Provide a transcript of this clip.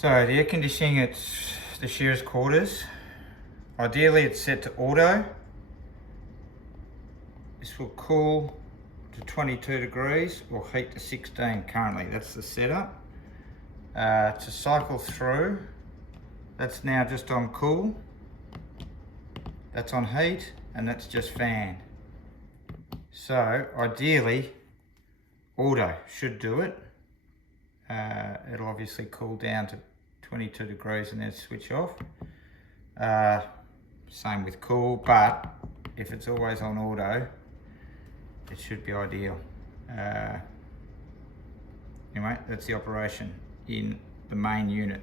So the air conditioning at the shearers quarters, ideally it's set to auto. This will cool to 22 degrees or heat to 16 currently. That's the setup. To cycle through, that's now just on cool, that's on heat, and that's just fan. So ideally auto should do it. It'll obviously cool down to 22 degrees and then switch off. Same with cool, but if it's always on auto, it should be ideal. Anyway, that's the operation in the main unit.